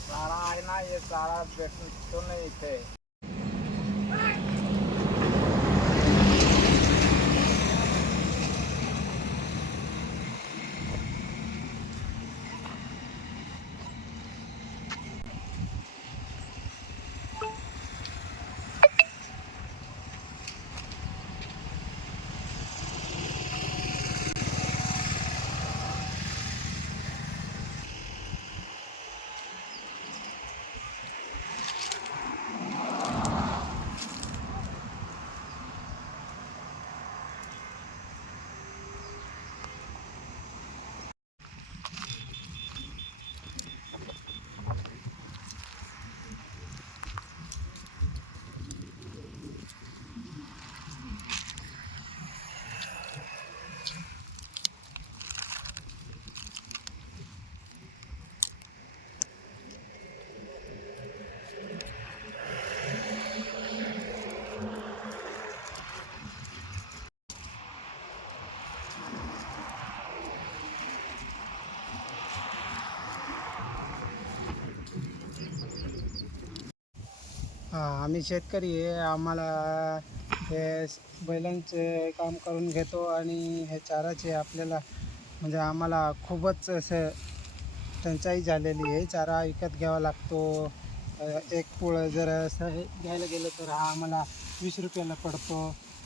સારા આના એ સારા બેઠો નહીં છે हां आम्ही शेतकरी आहे. आम्हाला हे बैलांचे काम करून घेतो आणि हे चाराचे आपल्याला म्हणजे आम्हाला खूपच असं टंचाई झालेली आहे. चारा विकत घ्यावा लागतो. एक पोळं जर असं हे घ्यायला गेलं तर हा आम्हाला वीस रुपयाला पडतो.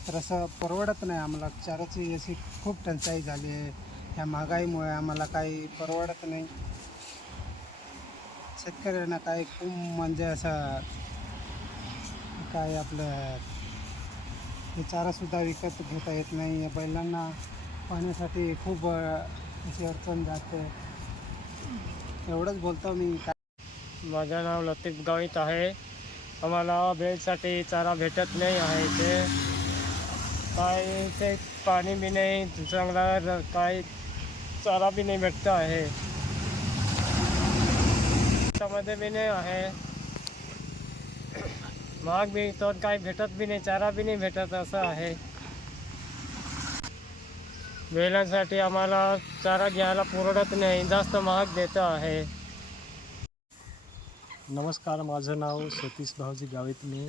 तर असं परवडत नाही आम्हाला. चाराची अशी खूप टंचाई झाली आहे. ह्या महागाईमुळे आम्हाला काही परवडत नाही. शेतकऱ्यांना काही खूप म्हणजे असं काय आपलं हे चारासुद्धा विकत घेता येत नाही. या बैलांना पाण्यासाठी खूप अशी अडचण जाते. एवढंच बोलतो मी. काय माझं नाव लतीफ गावित आहे. आम्हाला बेलसाठी चारा भेटत नाही आहे ते काय ते पाणी बी नाही चांगला काय चारा बी नाही भेटत आहे. त्यामध्ये बी नाही आहे. महाग बी काही काय भेटत बी नाही चारा बी नाही भेटत असं आहे. बैलांसाठी आम्हाला चारा घ्यायला परवडत नाही जास्त महाग देत आहे. नमस्कार माझं नाव सतीश भाऊजी गावित. मी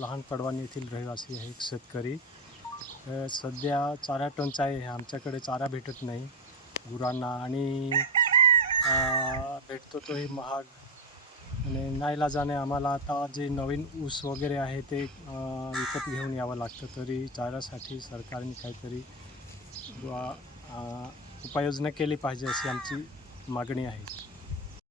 लहान पडवाणी येथील रहिवासी आहे एक शेतकरी. सध्या चारा टंचाई आहे आमच्याकडे चारा भेटत नाही. गुरांना आणि भेटतो तोही महाग. आणि नाईला जाणे आम्हाला आता जे नवीन ऊस वगैरे आहे ते विकत घेऊन यावं लागतं. तरी चारासाठी सरकारने काहीतरी उपाययोजना केली पाहिजे अशी आमची मागणी आहे.